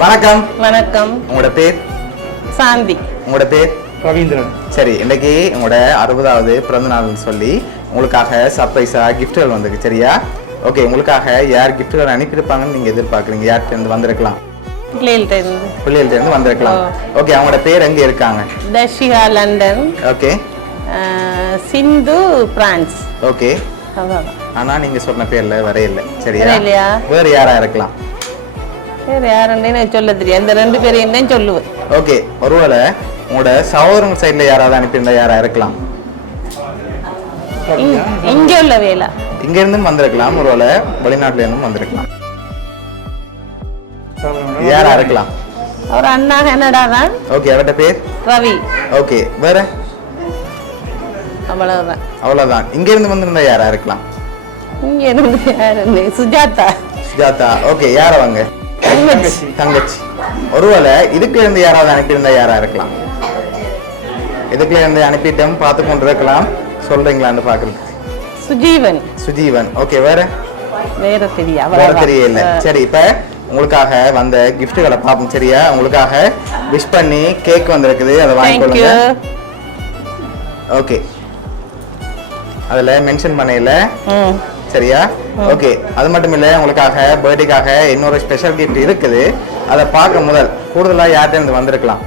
வணக்கம். வணக்கம். உங்களோட பேர்? சாந்தி. உங்களோட பேர்? ரவீந்திரன். சரி, இன்னைக்கு உங்களோட 60வது பிறந்த நாள்னு சொல்லி உங்களுக்காக சர்ப்ரைஸா கிஃப்ட்கள் வந்திருக்கு. சரியா? ஓகே, உங்களுக்காக யார் கிஃப்ட்கள் அனுப்பியிருப்பாங்கன்னு நீங்க எதிர்பார்க்குறீங்க? யார்கிட்ட இருந்து வந்திருக்கலாம்? பிள்ளைகள்ட்ட இருந்து வந்திருக்கலாம். ஓகே, அவங்களோட பேர் எங்க இருக்காங்க? தஷிகா லண்டன். ஓகே. சிந்து பிரான்ஸ். ஓகே. ஆனா நீங்க சொன்ன பேர்ல வரையில்லை. சரியா? வேற யாரா இருக்கலாம்? வேற யாருன்னு சொல்ல தெரியும். இந்த ரெண்டு பேரையும் சொல்லுவேன். ஓகே, ஒருவேளை உங்களோட சகோதரங்க சைட்ல யாராவது அனுப்பியிருந்தா யாரா இருக்கலாம்? இங்க உள்ள வேலை இங்க இருந்தும் வந்திருக்கலாம், ஒருவேளை வெளிநாட்டுல இருந்தும் வந்திருக்கலாம். யாரா இருக்கலாம்? அவர் அண்ணா கனடா தான். ஓகே, அவட்ட பேர்? ரவி. ஓகே, வேற? அவ்வளவுதான். இங்க இருந்து வந்திருந்தா யாரா இருக்கலாம்? இங்க இருந்து யாரு? சுஜாதா. சுஜாதா. ஓகே, யார வாங்க? தங்கச்சி. ஒருவேளை இதுக்குள்ள இருந்து யாராவது அனுப்பியிருந்தா யாரா இருக்கலாம்? இதுக்குள்ள இருந்து அனுப்பிட்டோம், பார்த்து கொண்டு இருக்கலாம். சொல்றீங்களான்னு பாக்குறது? சுஜீவன். சுஜீவன். ஓகே, வேற? வேற தெரியல. சரி, இப்ப உங்களுக்காக வந்த கிஃப்ட்களை பார்ப்போம். சரியா? உங்களுக்காக விஷ் பண்ணி கேக் வந்திருக்குது, அதை வாங்கிக்கொள்ளுங்க. ஓகே, அதுல மென்ஷன் பண்ணல. சரியா? ஓகே, அது மட்டும் இல்ல, உங்களுக்காக பர்த்டேக்காக இன்னொரு ஸ்பெஷல் கிஃப்ட் இருக்குது. அதை பார்க்க முதல் கூடுதலா யார்கிட்ட இருந்து வந்திருக்கலாம்?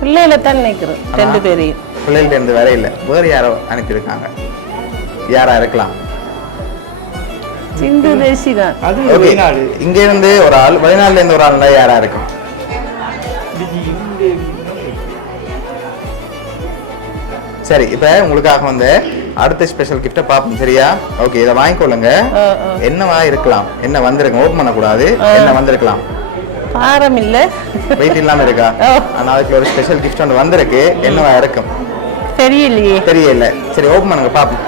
பிள்ளையில தான் நினைக்கிறேன். ரெண்டு பேரையும் பிள்ளைகிட்ட இருந்து வர இல்ல, வேற யாரோ அனுப்பியிருக்காங்க. யாரா இருக்கலாம்? சிந்து தேசிதான். இங்க இருந்து ஒரு ஆள், வெளிநாட்டுல இருந்து ஒரு ஆள் யாரா இருக்கும்? சரி, இப்ப உங்களுக்காக வந்து அடுத்த ஸ்பெஷல் கிஃப்ட பாப்போம். சரியா? ஓகே, இதை வாங்கிக்கொள்ளுங்க. என்னவா இருக்கலாம்? என்ன வந்திருக்கும்? ஓபன் பண்ண கூடாது. என்ன வந்திருக்கலாம்? பாரம் இல்ல, வெயிட் இல்லாம இருக்கா? நாளைக்கு ஒரு ஸ்பெஷல் கிஃப்ட் ஒன்று வந்திருக்கு. என்னவா இருக்கும்? தெரியல. சரி, ஓபன் பண்ணுங்க பாப்போம்.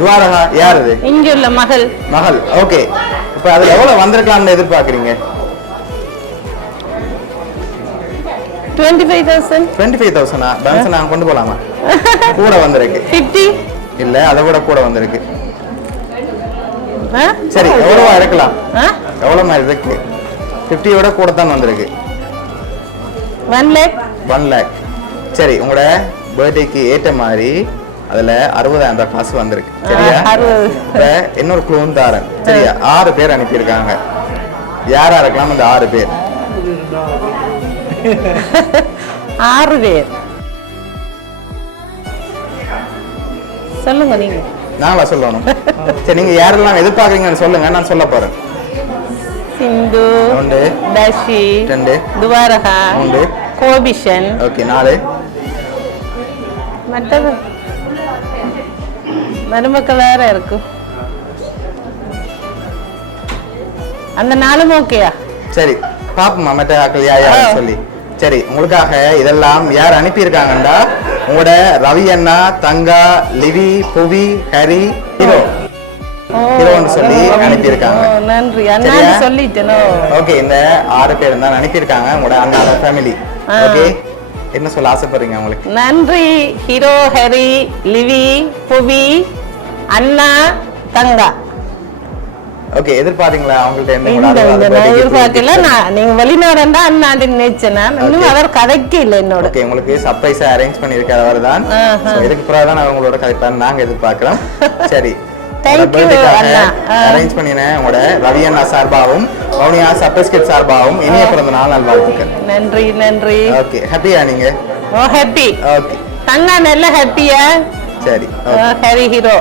துவாரகா. யார் அது? இங்க உள்ள மகள். ஓகே, இப்ப அது எவ்வளவு வந்திருக்கலாம்னு எதிர்பார்க்கறீங்க? 25,000. பேலன்ஸ் நான் கொண்டு போலாமா? கூட வந்திருக்கு. 50 இல்ல, அதை விட கூட வந்திருக்கு. சரி, எவ்வளவா இருக்கலாம்? எவ்வளவு மாதிரி இருக்கு? 50 கூட தான் வந்திருக்கு. 1 lakh. சரி, உங்களோட பர்த்டேக்கு ஏற்ற மாதிரி அதுல 60,000 காசு வந்திருக்கு. சரியா? இன்னொரு க்ளூன் தாரன். சரியா? 6 பேர் அனுப்பியிருக்காங்க. யாரா இருக்கலாம் அந்த 6 பேர்? 6 பேர் சொல்லுங்க. நீங்க நாங்களா சொல்லணும்? சரி, நீங்க யாரெல்லாம் எதிர்பார்க்கறீங்கன்னு சொல்லுங்க, நான் சொல்ல போறேன். சிந்து, தஷி, துவாரகா, கோபிஷன். ஓகே, 4. மற்றது மருமக்கள் வேற இருக்கு. அந்த 4 ஓகேயா? சரி, பாப்போமா மற்ற ஆக்கள் யார் சொல்லி. சரி, உங்களுக்காக இதெல்லாம் யார் அனுப்பியிருக்காங்கண்டா, உங்களோட ரவி அண்ணா, தங்கா, லிவி, புவி, ஹரி, ஹீரோன்னு சொல்லி அனுப்பியிருக்காங்க. நன்றி. சொல்லிட்டேனோ? ஓகே, இந்த 6 பேர் தான் அனுப்பியிருக்காங்க, உங்களோட அண்ணாவோட ஃபேமிலி. ஓகே, என்ன சொல்ல ஆசைப்படுறீங்க உங்களுக்கு? நன்றி. ஹீரோ, ஹரி, லிவி, புவி, அண்ணா, தங்கா. ஓகே, எதிர்பார்த்தீங்களா அவங்கள்ட்ட? எதிர்பார்க்கல. நீங்க வெளிநாடுண்டா அண்ணாண்டு நினைச்சேன். இன்னும் அவர் கதைக்கு இல்லை என்னோட. ஓகே, உங்களுக்கு சர்ப்ரைஸா அரேஞ்ச் பண்ணியிருக்காரு தான். இதுக்கு பிறகு தான் அவங்களோட கதைப்பான்னு நாங்க எதிர்பார்க்கிறோம். சரி, அரேஞ்ச் பண்ணினேன் உங்களோட ரவி அண்ணா சார்பாகவும் வவுனியா சர்ப்ரைஸ் கிட் சார்பாகவும் இனிய பிறந்த நாள் நல்வாழ்த்துக்கள். நன்றி. ஓகே, ஹாப்பியா நீங்க? ஹாப்பி. ஓகே, தங்கா நல்ல ஹாப்பியா? சரி. ஹரி ஹீரோ.